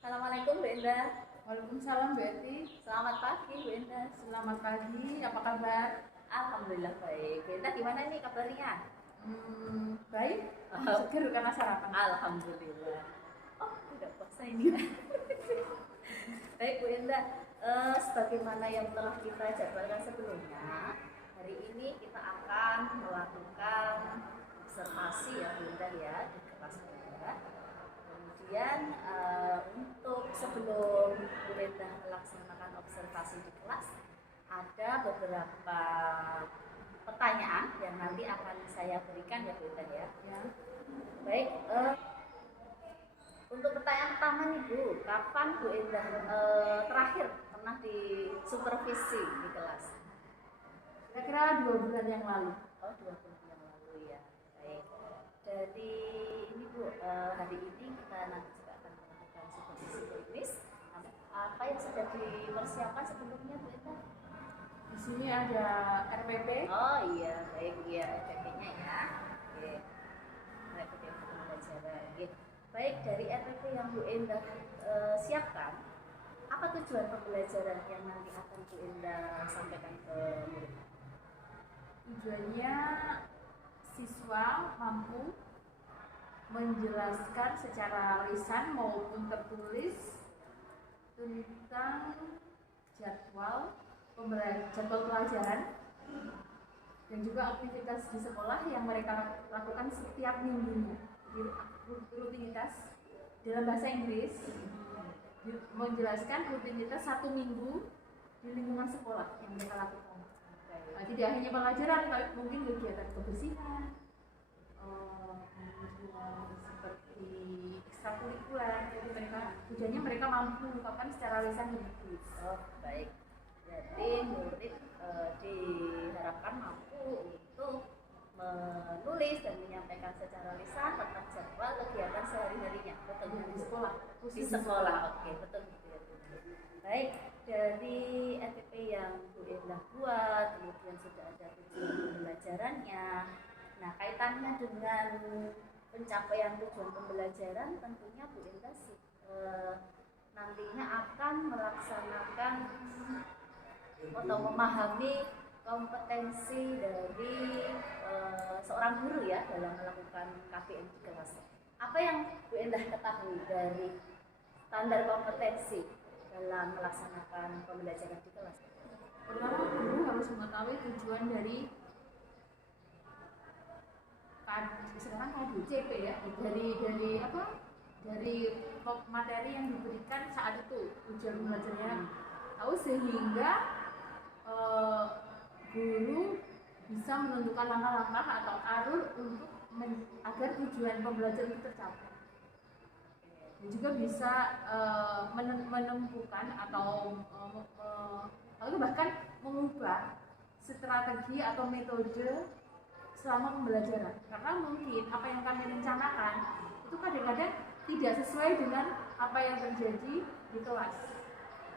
Assalamualaikum Bu Indah. Waalaikumsalam Bu Eti. Selamat pagi Bu Indah. Selamat pagi, apa kabar? Alhamdulillah baik. Bu Indah gimana nih kabarnya? Baik, seger karena sarapan. Alhamdulillah. Oh tidak puasa ini. Baik Bu Indah, sebagaimana yang telah kita jadwalkan sebelumnya, hari ini kita akan melakukan observasi ya Bu Indah ya di kelas kita. Kemudian untuk sebelum Bu Indah melaksanakan observasi di kelas, ada beberapa pertanyaan yang nanti akan saya berikan ya Bu Indah ya. Baik, untuk pertanyaan pertama nih Bu, kapan Bu Indah terakhir pernah disupervisi di kelas? Kira-kira 2 bulan yang lalu. Oh, 2 bulan yang lalu ya. Baik. Jadi ini Bu, hari ini kita nanti juga akan melakukan supervisi klinis. Apa yang sudah dipersiapkan sebelumnya Bu Indah? Di sini ada RPP. Oh iya, baik ya, RPP-nya ya. Oke. RPP pembelajaran. Oke. Baik, dari RPP yang Bu Indah siapkan, apa tujuan pembelajaran yang nanti akan Bu Indah sampaikan ke murid? Tujuannya siswa mampu menjelaskan secara lisan maupun tertulis tentang jadwal pelajaran dan juga aktivitas di sekolah yang mereka lakukan setiap minggunya. Jadi rutinitas dalam bahasa Inggris menjelaskan rutinitas 1 minggu di lingkungan sekolah yang mereka lakukan. Nah, tidak hanya pelajaran, tapi mungkin kegiatan kebersihan, kemudian seperti ekstrakurikuler. Jadi tujuannya mereka mampu mengungkapkan secara lisan dan tertulis. Oh baik, jadi murid diharapkan mampu untuk menulis dan menyampaikan secara lisan tentang jadwal kegiatan sehari-harinya. Betul Di sekolah. Di sekolah, oke betul gitu ya. Baik, dari RPP yang Bu Indah buat, kemudian sudah ada tujuan pembelajarannya. Nah, kaitannya dengan pencapaian tujuan pembelajaran, tentunya Bu Indah nantinya akan melaksanakan atau memahami kompetensi dari seorang guru ya dalam melakukan KPM di kelas. Apa yang Bu Indah ketahui dari standar kompetensi dalam melaksanakan pembelajaran di kelas? Pertama, guru harus mengetahui tujuan dari sekarang KDCP ya, dari apa? Dari materi yang diberikan saat itu, tujuan belajarnya tahu, sehingga guru bisa menentukan langkah-langkah atau alur untuk agar tujuan pembelajaran itu tercapai. Dan juga bisa menemukan atau bahkan mengubah strategi atau metode selama pembelajaran, karena mungkin apa yang kami rencanakan itu kadang-kadang tidak sesuai dengan apa yang terjadi di kelas.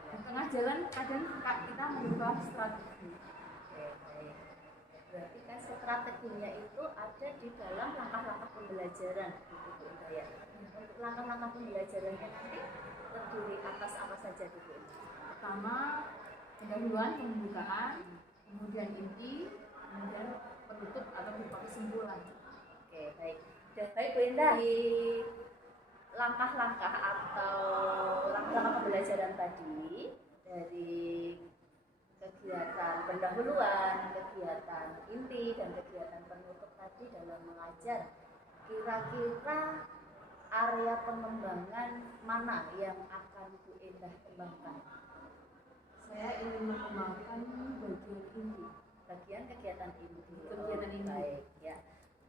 Di tengah jalan kadang kita mengubah strategi. Berarti kan strateginya itu ada di dalam langkah-langkah pembelajaran gitu Bu Indah ya. Untuk langkah-langkah pembelajarannya nanti terdiri atas apa saja Bu? Pertama, pendahuluan, pembukaan, kemudian inti, kemudian penutup atau berupa kesimpulan. Oke, baik. Baik Bu Indah, di langkah-langkah atau langkah-langkah pembelajaran tadi, dari kegiatan pendahuluan, kegiatan inti, dan kegiatan penutup tadi dalam mengajar, kira-kira area pengembangan mana yang akan Bu Indah kembangkan? Saya ingin mengembangkan bagian inti. Bagian kegiatan inti. Kegiatan inti. Baik, ya.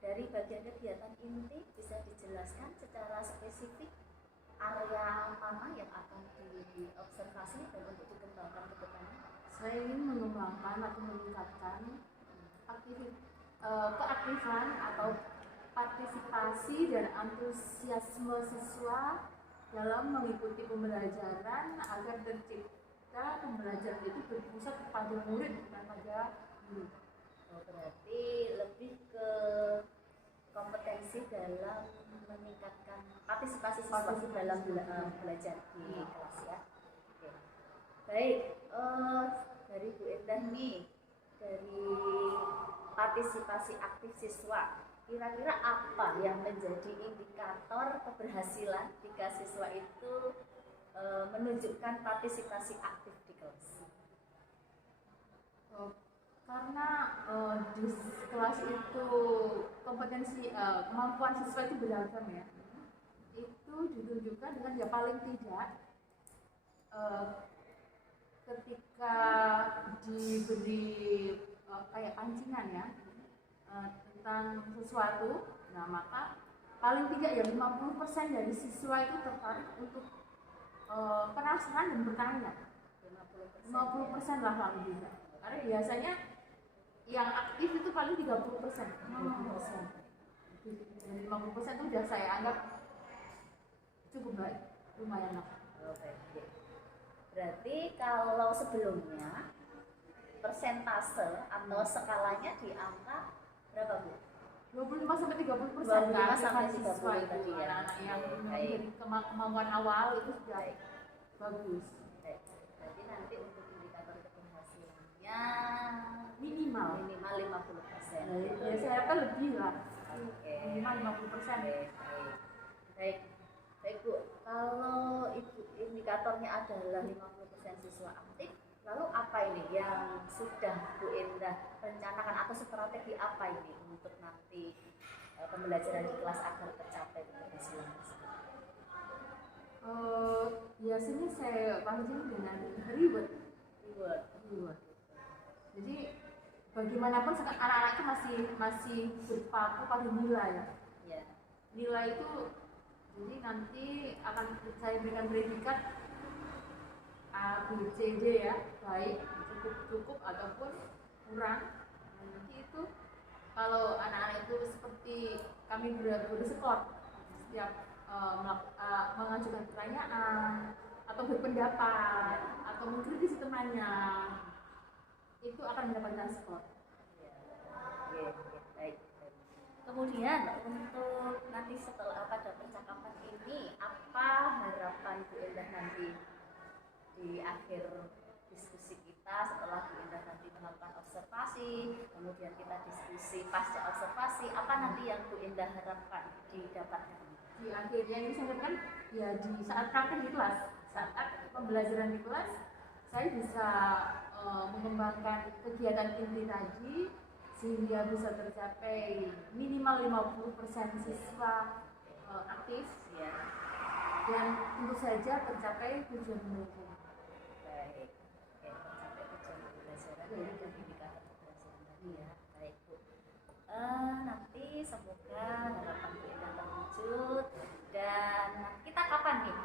Dari bagian kegiatan inti bisa dijelaskan secara spesifik area mana yang akan diobservasi dan untuk dikembangkan ke depannya? Saya ingin mengembangkan atau meningkatkan keaktifan atau partisipasi dan antusiasme siswa dalam mengikuti pembelajaran agar tercipta pembelajaran itu berpusat kepada murid bukan pada guru. Oh, berarti lebih ke kompetensi dalam meningkatkan partisipasi siswa dalam belajar di kelas ya. Oke. Baik, dari Bu Endah nih, dari partisipasi aktif siswa, kira-kira apa yang menjadi indikator keberhasilan jika siswa itu menunjukkan partisipasi aktif di kelas? Karena di kelas itu kompetensi kemampuan siswa itu beragam ya, itu ditunjukkan dengan ya paling tidak ketika diberi kayak pancingan ya tentang sesuatu, nah maka paling tidak ya 50% dari siswa itu tertarik untuk penasaran dan bertanya. 50% lah paling tidak, karena biasanya yang aktif itu paling 30%. 50%. Dan 50% itu sudah saya anggap cukup baik, lumayan lah. Berarti kalau sebelumnya persentase atau skalanya di angka berapa Bu? 25-30%. 25-30 tadi ya. Anak-anak yang memiliki kemampuan awal itu sudah bagus. Berarti nanti untuk indikator keberhasilannya Minimal 50%. Ya saya harapkan lebih lah. Minimal 50%. Baik Bu, kalau itu indikatornya adalah 50% siswa aktif, lalu apa ini yang sudah Bu Endah rencanakan atau strategi apa ini untuk nanti pembelajaran di kelas agar tercapai keberhasilan tersebut? Biasanya saya pancing dengan reward. Jadi bagaimanapun anak-anak itu masih berpaku pada nilai ya. Nilai itu jadi nanti akan saya berikan predikat A, B, C, D ya, baik, cukup ataupun kurang. Nah, nanti itu kalau anak-anak itu seperti kami berskor setiap mengajukan pertanyaan atau berpendapat atau mengkritisi temannya, itu akan mendapatkan skor. Baik. Kemudian untuk nanti setelah pada percakapan ini, apa harapan Bu Endah nanti di akhir diskusi kita setelah Bu Endah nanti melakukan observasi, kemudian kita diskusi pasca observasi, apa nanti yang Bu Endah harapkan didapatkan? Di akhirnya ini saya harapkan ya di saat praktek di kelas, saat pembelajaran di kelas, saya bisa mengembangkan kegiatan inti tadi sehingga bisa tercapai minimal 50% siswa aktif ya, dan tentu saja tercapai tujuan pembelajaran. Baik, tercapai tujuan pembelajaran dan indikator keberhasilan tadi ya. Baik Bu, nanti semoga harapan Bu Endah terwujud, dan kita kapan nih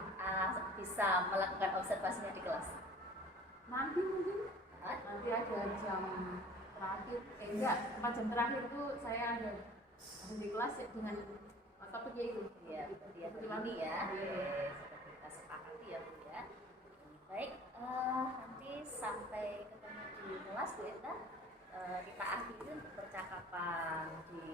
bisa melakukan observasinya di kelas? Nanti mungkin nanti ada jam terakhir, 4 jam terakhir itu saya ada di kelas dengan topiknya itu. Iya, dia ini ya. Sudah kita sepakati ya Bu ya. Baik, nanti sampai ketemu di kelas Bu Endah. Kita akhiri untuk percakapan di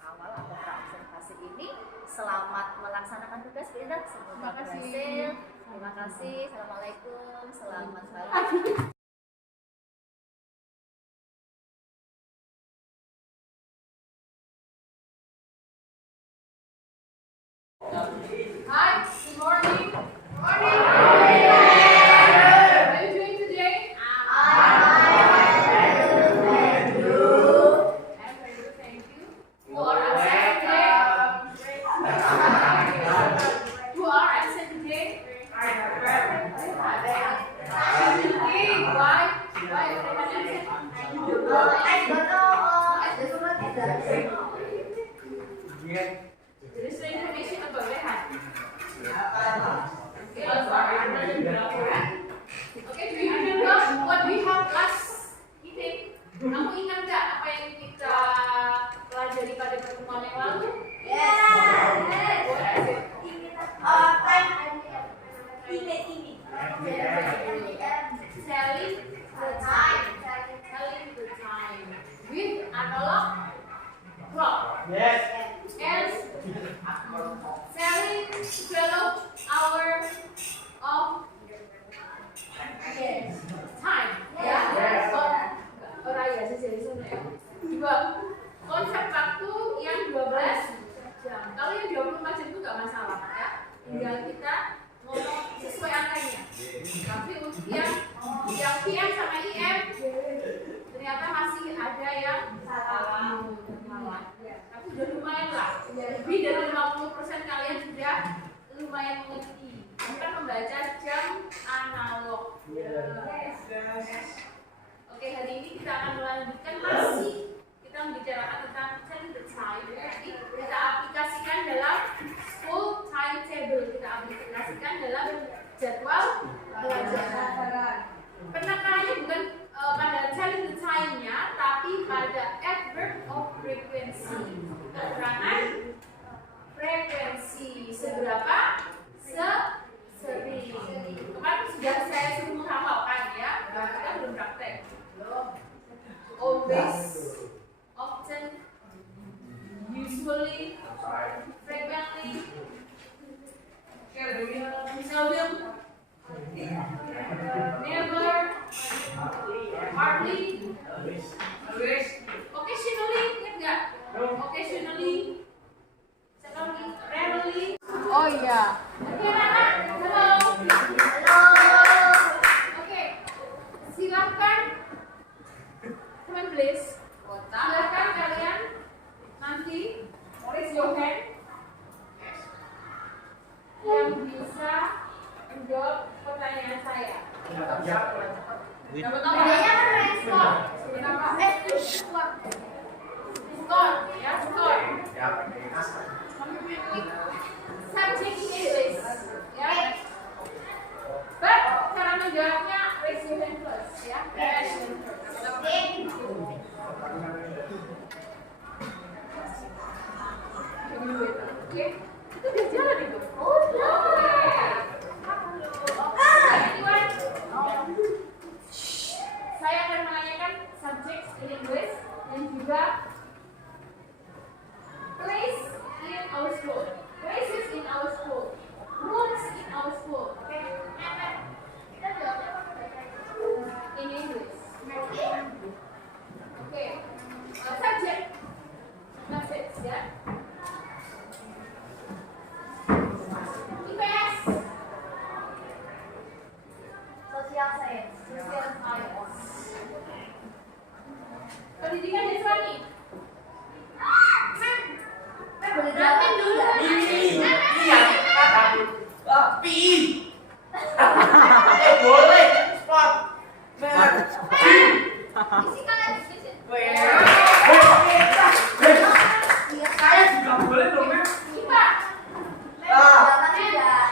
awal atau praobservasi ini. Selamat melaksanakan tugas Bu Endah. Semoga berhasil. Terima kasih. Assalamualaikum. Selamat pagi. Hi, good morning. Morning. How are you doing today? I'm very good, thank you. Who are absent today? Who are absent today? Why? Why everyone absent? I don't know. There is no information about Rehan. Okay, do you remember what we have last meeting? Kamu ingat nggak apa yang kita pelajari pada pertemuan yang lalu? Telling the time with analog clock. Yes. And selling 12 hours of time. Ya. Orang ya sih jadi sana ya. Dua konsep waktu yang 12 jam. Kalau yang 24 jam itu nggak masalah ya. Tinggal kita ngomong sesuai angkanya. Tapi untuk yang PM sama IM ternyata masih ada yang salah. Tapi udah lumayan lah. Lebih dari 50% kalian sudah lumayan mengerti. Kita membaca jam analog. Oke, hari ini kita akan melanjutkan masih kita membicarakan tentang telling the time. Jadi kita aplikasikan dalam school timetable. Kita aplikasikan dalam jadwal pelajaran. Penekanannya bukan pada telling the time-nya, tapi pada adverb of frequency. Keterangan frekuensi. Seberapa? Sering. Kemarin sudah saya suruh menghafalkan ya. Kita belum praktek. Always, often, usually, frequently, seldom, never, hardly, occasionally, ingat nggak? Occasionally, sekali, rarely. Oh iya. Oke, Nana, halo. Oke, silakan. Come on, please. Silakan kalian nanti raise your hand yang bisa menjawab pertanyaan saya. Bedanya kan respon. Skor, ya skor. Subject English, ya. But cara menjawabnya raise your hand first, ya. Oke, itu dia jalan itu. Saya akan menanyakan subject in English dan juga place in our school, places in our school, rooms in our school. Oke, kita jawabnya in English. Oke, subject, ya. IPS, Social science. social science. Pendidikan Deswani. Boleh jawabin dulu. Boleh. Spot. Isi kalian isi. Saya juga boleh dong, Mem. IPA. Bapak tidak.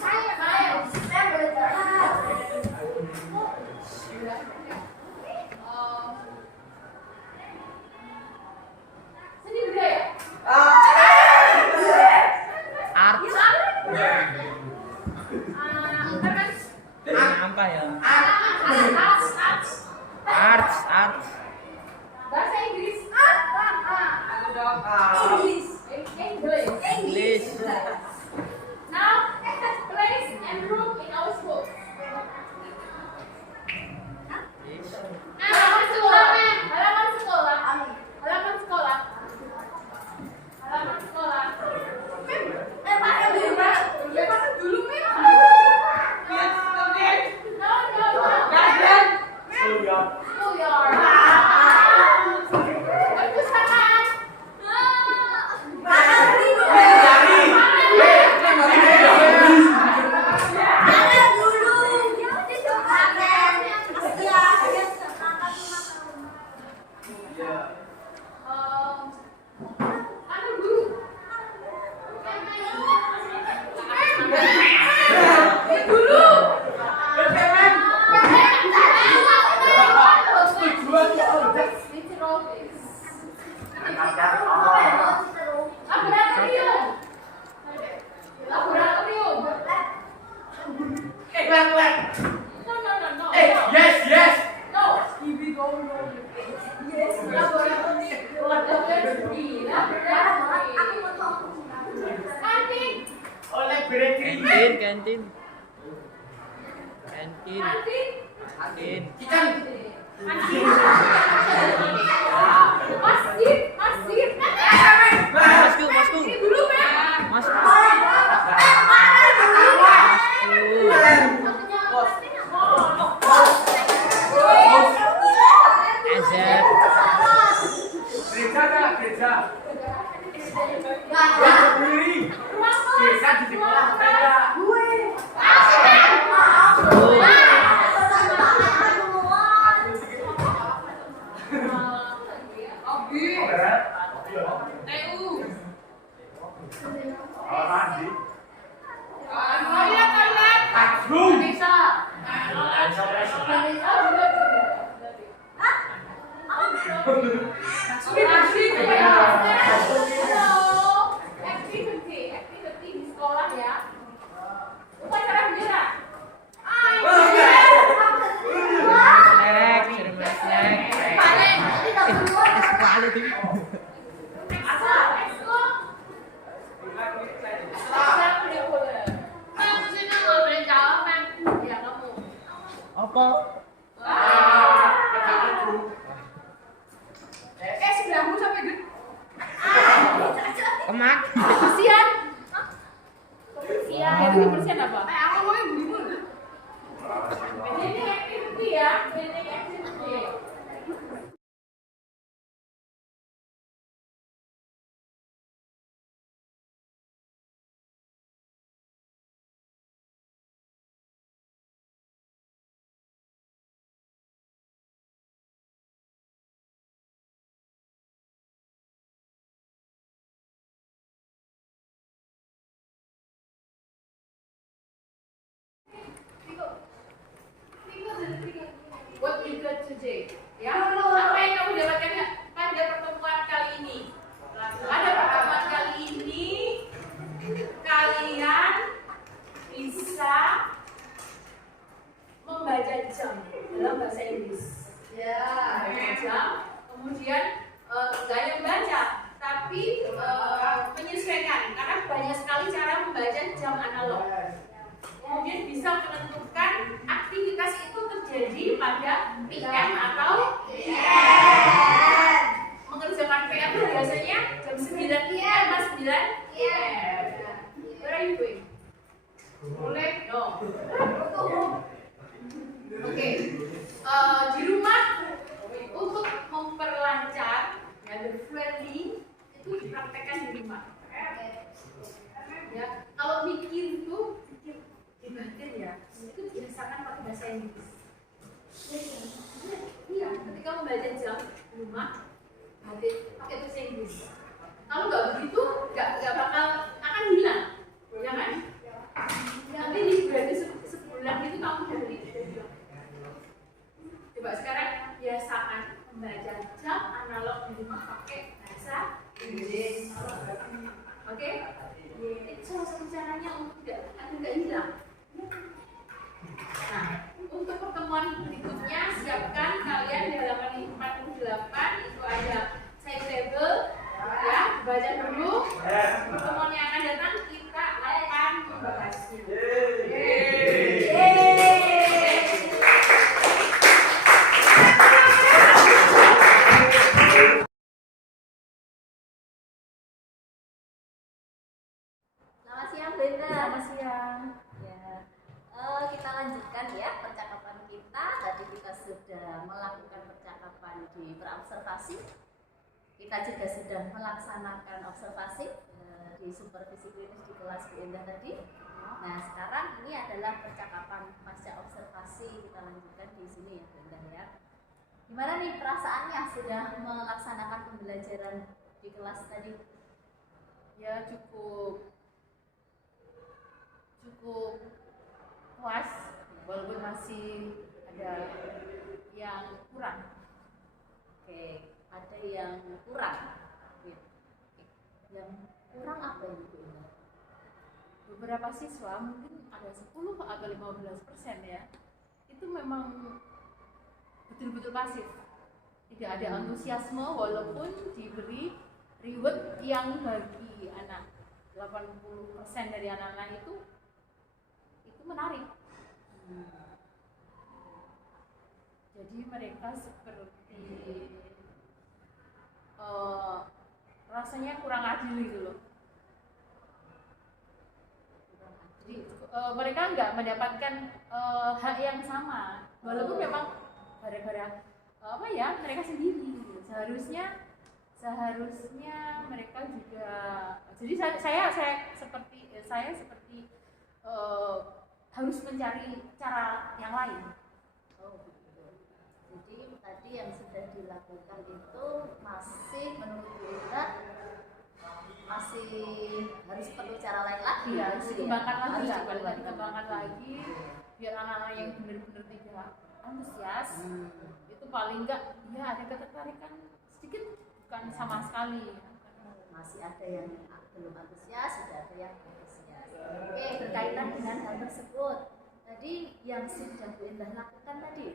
Saya boleh jawab. Seni budaya. Apa ya? Arts. Arts. Bahasa Inggris. English. Now, place and room in our school. Halaman sekolah. Halaman sekolah. Halaman sekolah. Halaman sekolah. Pakai dulu, Pak. Ya, pakai dulu, Mim. No. Schoolyard. Perpustakaan. kantin. Kantin. Kantin. Kantin. Kikan. Masjid. Masjid. Masku, masku. Ini dulu, Pak. Masku. Azab. Gereja tak? Gereja. Nggak. Berdiri. Gereja di sekolah saya. TU. Mandi. Toilet. Agung. Bisa. Activity di sekolah ya. Upacara bendera. Snack, serba snack. Sekali tuh. Apa? Sebelahmu sampai duduk. Kemak. Kebersihan. Kebersihan. Itu kebersihan apa? Aku mau ibu-ibu. Ini activity ya. Ini activity. What you got today? Ya, apa yang kamu dapatkan pada pertemuan kali ini? Pada pertemuan kali ini, kalian bisa membaca jam dalam bahasa Inggris. Ya, membaca jam. Kemudian nggak hanya membaca, tapi menyesuaikan karena banyak sekali cara membaca jam analog. Kemudian bisa menentukan aktivitas itu terjadi pada PM atau PM. Mengerjakan PM itu biasanya jam 9 PM mas 9 PM. Where are you going? Boleh? No. Oke. Di rumah untuk memperlancar ya, the friendly itu dipraktekkan di rumah. Ya, kalau mikir itu dibatin ya, itu biasakan pakai bahasa Inggris. Iya, ketika membaca jam di rumah, pakai bahasa Inggris. Kalau nggak begitu, nggak bakal akan hilang, ya kan? Nanti di berarti sebulan itu kamu dari. Coba sekarang biasakan membaca jam analog di rumah pakai bahasa Inggris. Oke? Itu salah satu caranya untuk tidak hilang. Nah, untuk pertemuan berikutnya siapkan kalian di halaman 48 itu ada timetable ya, baca dulu. Pertemuan yang akan datang kita akan membahasnya. Selamat siang Brenda. Selamat siang. Ya, kita lanjutkan ya percakapan kita. Tadi kita sudah melakukan percakapan di perobservasi. Kita juga sudah melaksanakan observasi di supervisi klinis di kelas Bu Endah tadi. Nah, sekarang ini adalah percakapan pasca observasi. Kita lanjutkan di sini ya Bu Endah ya. Gimana nih perasaannya sudah melaksanakan pembelajaran di kelas tadi? Ya cukup puas walaupun masih ada yang kurang. Oke, ada yang kurang. Yang kurang apa ini Bu Indah? Beberapa siswa mungkin ada 10 atau 15% ya, itu memang betul-betul pasif, tidak ada antusiasme walaupun diberi reward yang bagi anak 80% dari anak-anak itu itu menarik. Jadi mereka seperti rasanya kurang adil gitu loh. Jadi mereka nggak mendapatkan hak yang sama, walaupun memang gara-gara apa ya mereka sendiri gitu. Seharusnya mereka juga. Jadi saya seperti harus mencari cara yang lain. Oh begitu. Jadi tadi yang sudah dilakukan itu masih menurut Bu Indah masih harus perlu cara lain lagi. Iya, harus gitu ya? dikembangkan lagi, Harus ya, dikembangkan lagi biar anak-anak yang benar-benar tidak antusias Hmm. itu paling enggak ya ada ketertarikan sedikit, bukan sama sekali. Masih ada yang belum antusias, sudah ada yang antusias. Oke, berkaitan dengan hal tersebut, tadi yang sudah Bu Indah lakukan tadi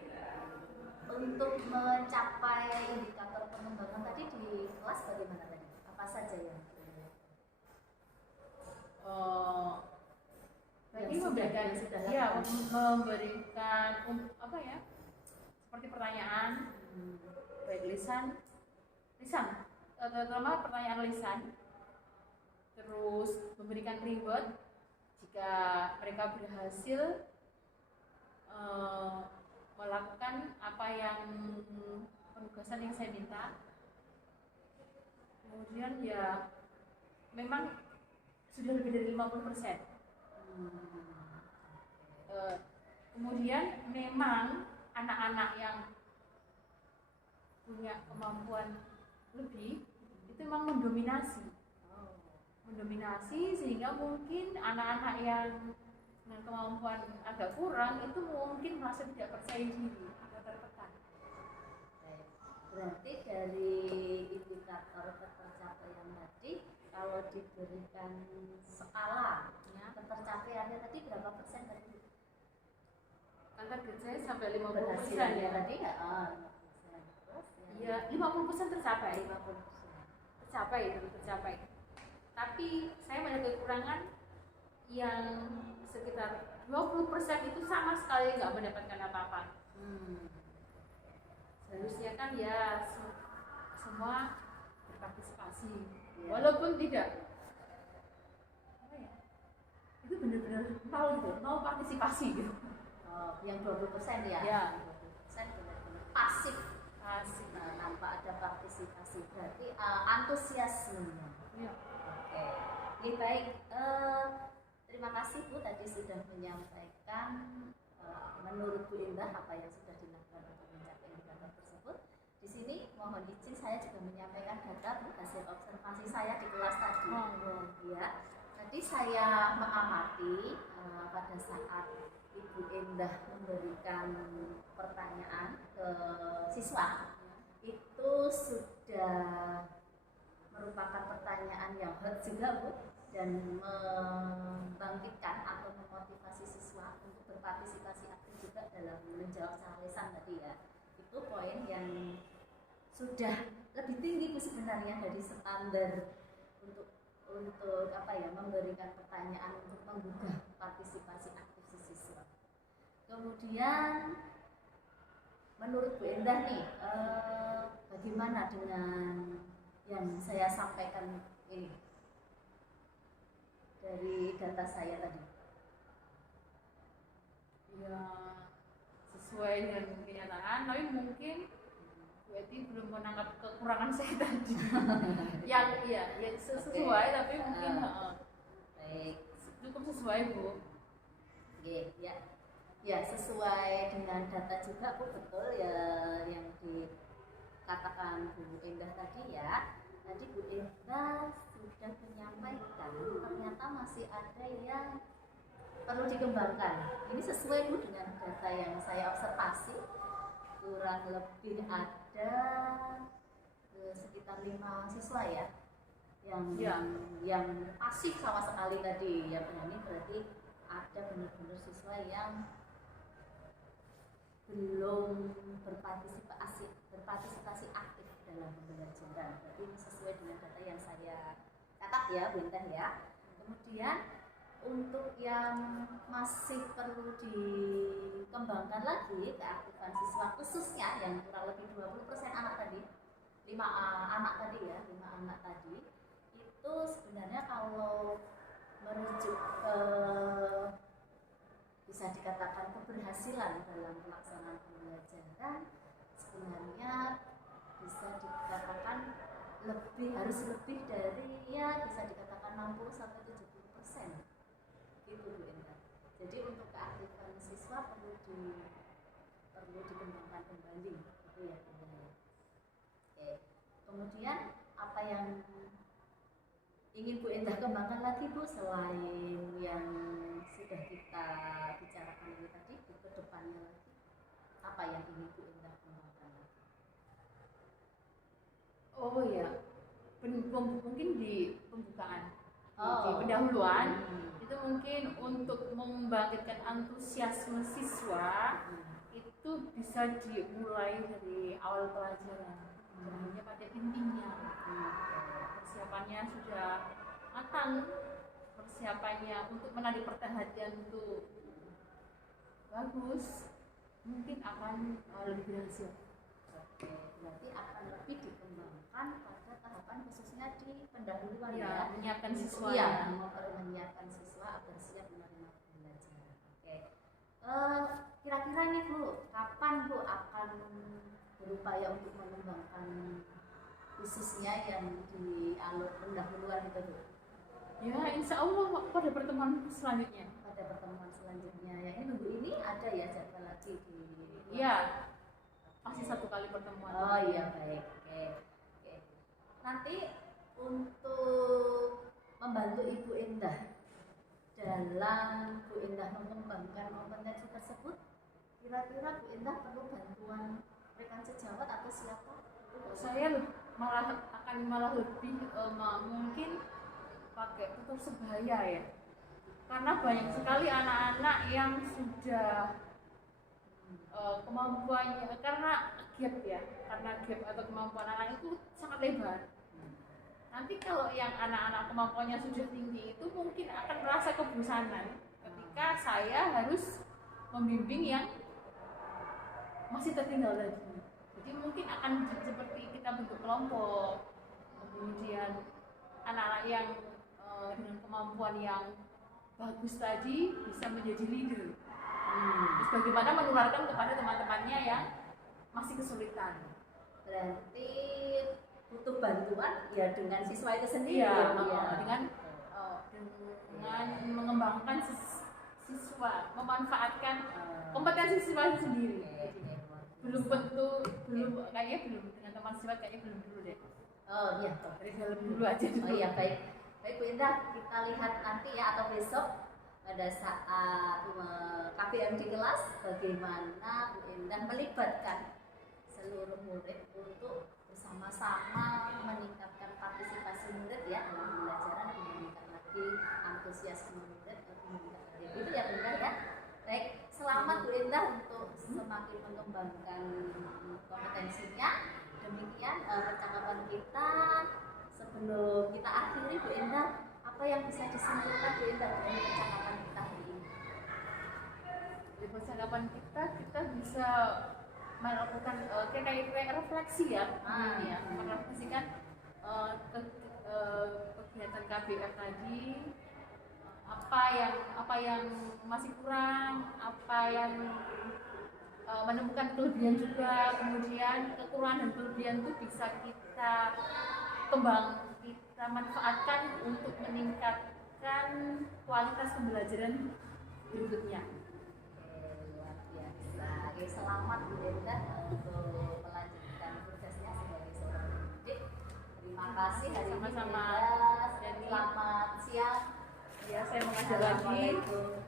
untuk mencapai indikator pengembangan tadi di kelas bagaimana tadi? Apa saja yang Tadi Yang memberikan sudah ya lakukan. memberikan apa ya seperti pertanyaan baik lisan terutama pertanyaan lisan, terus memberikan reward jika mereka berhasil melakukan apa yang penugasan yang saya minta. Kemudian ya memang sudah lebih dari 50%. Kemudian memang anak-anak yang punya kemampuan lebih itu memang mendominasi sehingga mungkin anak-anak yang dengan kemampuan agak kurang itu mungkin merasa tidak percaya diri atau tertekan. Berarti dari indikator ketercapaian tadi kalau diberikan skala Ya, ketercapaiannya tadi berapa persen tadi? kan target saya sampai 50% Berhasilnya ya. tadi nggak? 50%. Terus Iya, 50% tercapai. 50%. Tercapai. Tapi saya banyak kekurangan yang sekitar 20% itu sama sekali nggak mendapatkan apa-apa. Seharusnya kan ya semua berpartisipasi, Ya. walaupun tidak apa ya, itu benar-benar nol partisipasi gitu. Oh, yang 20% ya? Ya. 20% benar-benar pasif. Asik. Nah, tanpa ada partisipasi berarti antusiasmenya. Ya. Oke, Oke, baik. Terima kasih Bu tadi sudah menyampaikan menurut Bu Indah apa yang sudah dilakukan untuk mencapai indikator tersebut. Di sini mohon izin saya juga menyampaikan data Bu hasil observasi saya di kelas tadi. Ya, tadi saya mengamati pada saat Ibu Indah memberikan pertanyaan ke siswa itu sudah merupakan pertanyaan yang hot juga Bu dan membangkitkan atau memotivasi siswa untuk berpartisipasi aktif juga dalam menjawab secara lisan tadi ya. Itu poin yang sudah lebih tinggi Bu sebenarnya dari standar untuk apa ya memberikan pertanyaan untuk menggugah partisipasi aktif si siswa. Kemudian menurut Bu Indah nih bagaimana dengan yang saya sampaikan ini dari data saya tadi? Ya sesuai dengan kenyataan, tapi mungkin berarti belum menangkap kekurangan saya tadi. Yang iya, ya sesuai tapi mungkin Baik. cukup sesuai Bu. Oke, ya. Ya, sesuai dengan data juga Bu, betul ya yang dikatakan Bu Indah tadi ya. Tadi Bu Indah sudah menyampaikan ternyata masih ada yang perlu dikembangkan. Ini sesuai Bu dengan data yang saya observasi. Kurang lebih ada sekitar 5 siswa ya yang pasif sama sekali tadi ya. Ini berarti ada benar-benar siswa yang belum berpartisipasi aktif dalam pembelajaran. Berarti ini sesuai dengan data yang saya catat ya Bu Indah ya. Kemudian untuk yang masih perlu dikembangkan lagi keaktifan siswa khususnya yang kurang lebih 20% anak tadi, 5 anak tadi ya, 5 anak tadi itu sebenarnya kalau merujuk ke bisa dikatakan keberhasilan dalam pelaksanaan pembelajaran, sebenarnya bisa dikatakan harus lebih dari ya bisa dikatakan 60-70% gitu Bu Indah. Jadi untuk keaktifan siswa perlu dikembangkan kembali gitu ya Bu Indah. Oke. Kemudian apa yang ingin Bu Indah kembangkan lagi Bu selain yang sudah kita bicarakan ini tadi ke depannya lagi? Apa yang ingin Bu Indah kembangkan lagi? Oh ya, mungkin di pembukaan, di pendahuluan itu mungkin untuk membangkitkan antusiasme siswa itu bisa dimulai dari awal pelajaran, hanya pada intinya. Persiapannya sudah matang, persiapannya untuk menarik perhatian itu bagus, mungkin akan lebih berhasil. Oke, berarti akan lebih dikembangkan pada tahapan khususnya di pendahuluan Ya, menyiapkan siswa. Iya, menyiapkan siswa agar siap menerima pembelajaran. Oke. Kira-kira nih Bu, kapan Bu akan berupaya untuk mengembangkan khususnya yang di alur pendahuluan itu Bu? Ya, insya Allah pada pertemuan selanjutnya. Pada pertemuan selanjutnya ya, ini minggu ini ada ya jadwal lagi di Iya, pasti 1 kali pertemuan. Oh iya baik, oke. Nanti untuk membantu Ibu Indah dalam Bu Indah mengembangkan kompetensi tersebut, kira-kira Bu Indah perlu bantuan rekan sejawat atau siapa? Saya malah lebih mungkin pakai tutor sebaya ya, karena banyak sekali anak-anak yang sudah kemampuannya karena gap atau kemampuan anak itu sangat lebar. Nanti kalau yang anak-anak kemampuannya sudah tinggi itu mungkin akan merasa kebosanan ketika saya harus membimbing yang masih tertinggal lagi. Jadi mungkin akan seperti kita bentuk kelompok, kemudian anak-anak yang dengan kemampuan yang bagus tadi bisa menjadi leader. Terus bagaimana menularkan kepada teman-temannya yang masih kesulitan. Berarti butuh bantuan ya dengan siswa itu sendiri Iya, ya. dengan mengembangkan siswa, memanfaatkan kompetensi siswa itu sendiri. Belum kayaknya belum dengan teman siswa kayaknya belum dulu deh. Oh iya, Dari dalam dulu aja dulu. Oh iya baik. Baik Bu Indah, kita lihat nanti ya atau besok pada saat KPM di kelas bagaimana Bu Indah melibatkan seluruh murid untuk bersama-sama meningkatkan partisipasi murid ya dalam pembelajaran, meningkatkan lagi antusiasme murid meningkatkan lagi itu ya Bu Indah ya. Baik, selamat Bu Indah untuk semakin mengembangkan kompetensinya. Demikian percakapan kita. Sebelum kita akhiri Bu Indah, apa yang bisa disimpulkan Bu Indah dari percakapan kita hari ini? Dari percakapan kita bisa melakukan kayak refleksi ya, ya merefleksikan kegiatan KBF tadi, apa yang masih kurang, apa yang menemukan kelebihan juga, kemudian kekurangan dan kelebihan itu bisa kita kita manfaatkan untuk meningkatkan kualitas pembelajaran berikutnya. Luar biasa. Oke, selamat Bu Indah untuk melanjutkan tugasnya sebagai seorang pendidik. Terima kasih hari ini Bu Sama-sama. Indah. Selamat siang. Ya, saya mengajar lagi. Assalamualaikum.